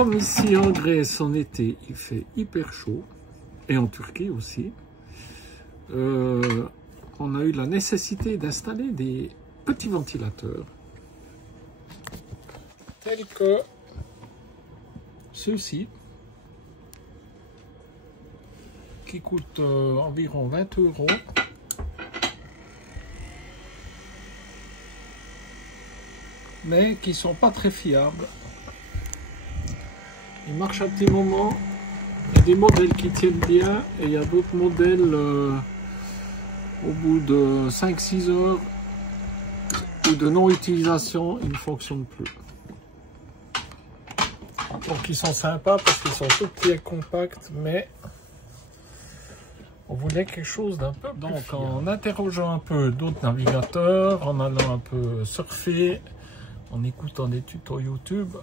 comme ici en Grèce en été, il fait hyper chaud, et en Turquie aussi, on a eu la nécessité d'installer des petits ventilateurs, tels que ceux-ci, qui coûtent environ 20 €, mais qui sont pas très fiables. Ils marchent un petit moment, il y a des modèles qui tiennent bien, et il y a d'autres modèles au bout de 5-6 heures ou de non-utilisation, ils ne fonctionnent plus. Donc ils sont sympas parce qu'ils sont tout petits et compacts, mais on voulait quelque chose d'un peu plus fiable. En interrogeant un peu d'autres navigateurs, en allant un peu surfer, en écoutant des tutos YouTube,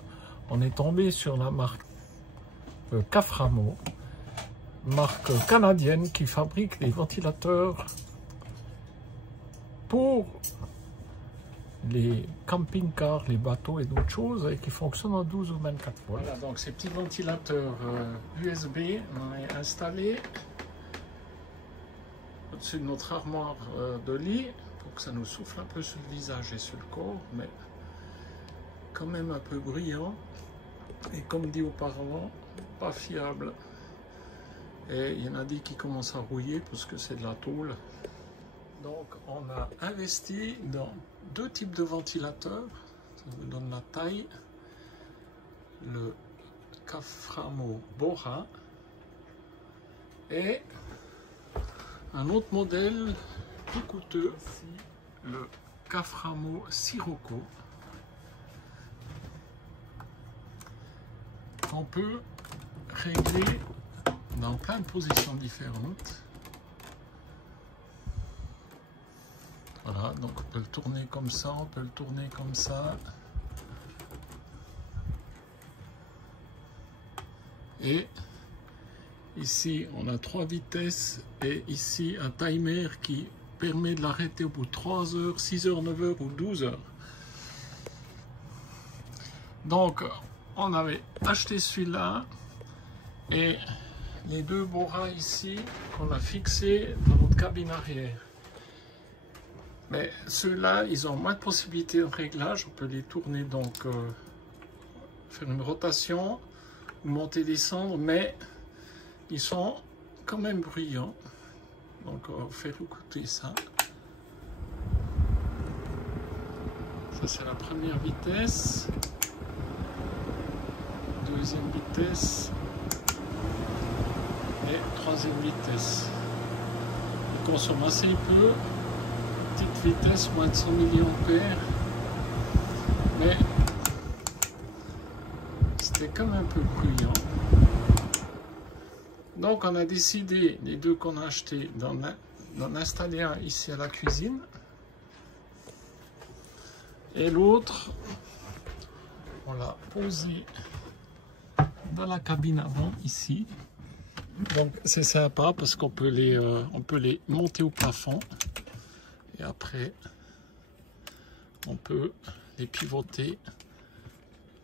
on est tombé sur la marque Caframo, marque canadienne qui fabrique des ventilateurs pour les camping-cars, les bateaux et d'autres choses, et qui fonctionnent en 12 ou 24 volts. Voilà, donc ces petits ventilateurs USB, on les a installés au-dessus de notre armoire de lit pour que ça nous souffle un peu sur le visage et sur le corps, mais quand même un peu bruyant, et comme dit auparavant, pas fiable. Et il y en a des qui commencent à rouiller parce que c'est de la tôle. Donc on a investi dans deux types de ventilateurs, ça vous donne la taille, le Caframo Bora et un autre modèle plus coûteux, le Caframo Sirocco, qu'on peut régler dans plein de positions différentes. Voilà, donc on peut le tourner comme ça, on peut le tourner comme ça. Et ici, on a 3 vitesses et ici un timer qui permet de l'arrêter au bout de 3 heures, 6 heures, 9 heures ou 12 heures. Donc, on avait acheté celui-là et les deux Bora ici qu'on a fixés dans notre cabine arrière. Mais ceux-là, ils ont moins de possibilités de réglage. On peut les tourner, donc faire une rotation, monter, descendre, mais ils sont quand même bruyants. Donc on va vous faire écouter ça. Ça c'est la première vitesse. Deuxième vitesse. Et troisième vitesse. Il consomme assez peu. Petite vitesse, moins de 100 mA. Mais c'était quand même un peu bruyant. Donc on a décidé, les deux qu'on a achetés, d'en installer un ici à la cuisine. Et l'autre, on l'a posé dans la cabine avant, ici. Donc c'est sympa parce qu'on peut les monter au plafond. Et après, on peut les pivoter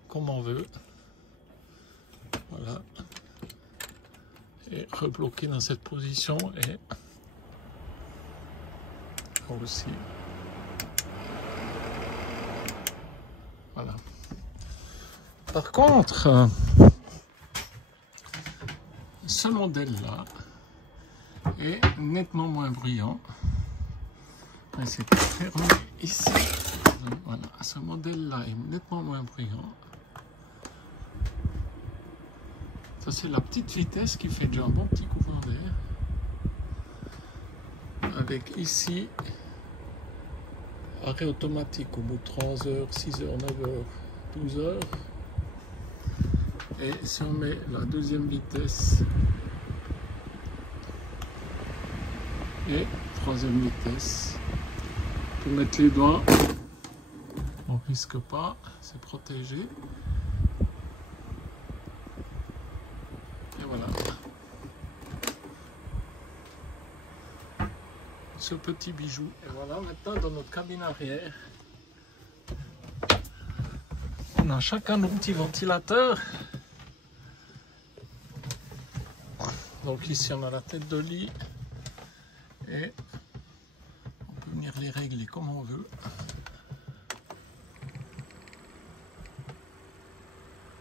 comme on veut. Voilà. Et rebloquer dans cette position et aussi. Voilà. Par contre, ce modèle-là est nettement moins bruyant. C'est très rond ici. Voilà, ce modèle-là est nettement moins bruyant. Ça, c'est la petite vitesse qui fait déjà un bon petit courant d'air. Avec ici, arrêt automatique au bout de 3 heures, 6 heures, 9 heures, 12 heures. Et si on met la deuxième vitesse et troisième vitesse, pour mettre les doigts, on risque pas, c'est protégé. Et voilà. Ce petit bijou. Et voilà, maintenant dans notre cabine arrière, on a chacun nos petits ventilateurs Donc ici on a la tête de lit et on peut venir les régler comme on veut.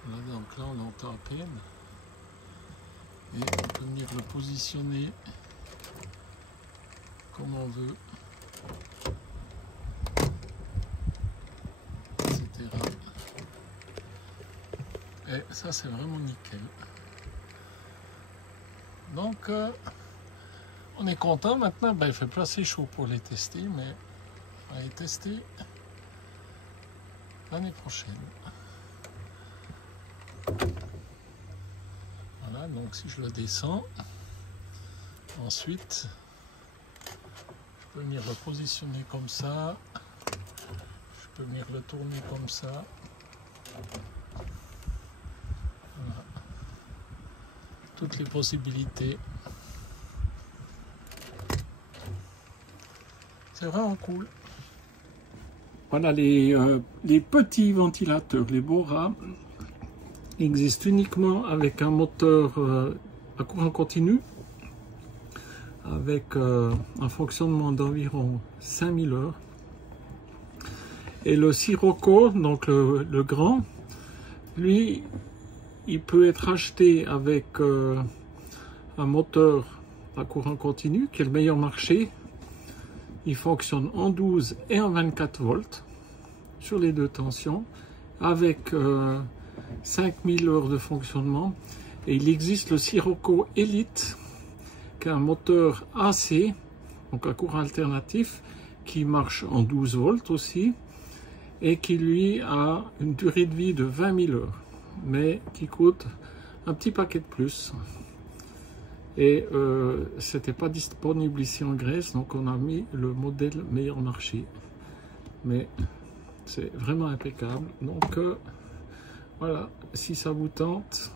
Voilà, donc là on entend à peine et on peut venir le positionner comme on veut, etc. Et ça c'est vraiment nickel. Donc on est content maintenant. Ben, il fait pas assez chaud pour les tester, mais on va les tester l'année prochaine. Voilà, donc si je le descends, ensuite je peux venir le positionner comme ça, je peux venir le tourner comme ça. Voilà. Toutes les possibilités. C'est vraiment cool. Voilà, les petits ventilateurs, les Bora, existent uniquement avec un moteur à courant continu, avec un fonctionnement d'environ 5000 heures. Et le Sirocco, donc le grand, lui, il peut être acheté avec un moteur à courant continu, qui est le meilleur marché. Il fonctionne en 12 et en 24 volts sur les deux tensions, avec 5000 heures de fonctionnement. Et il existe le Sirocco Elite, qui est un moteur AC, donc à courant alternatif, qui marche en 12 volts aussi, et qui lui a une durée de vie de 20 000 heures, mais qui coûte un petit paquet de plus. Et c'était pas disponible ici en Grèce, donc on a mis le modèle meilleur marché. Mais c'est vraiment impeccable. Donc voilà, si ça vous tente,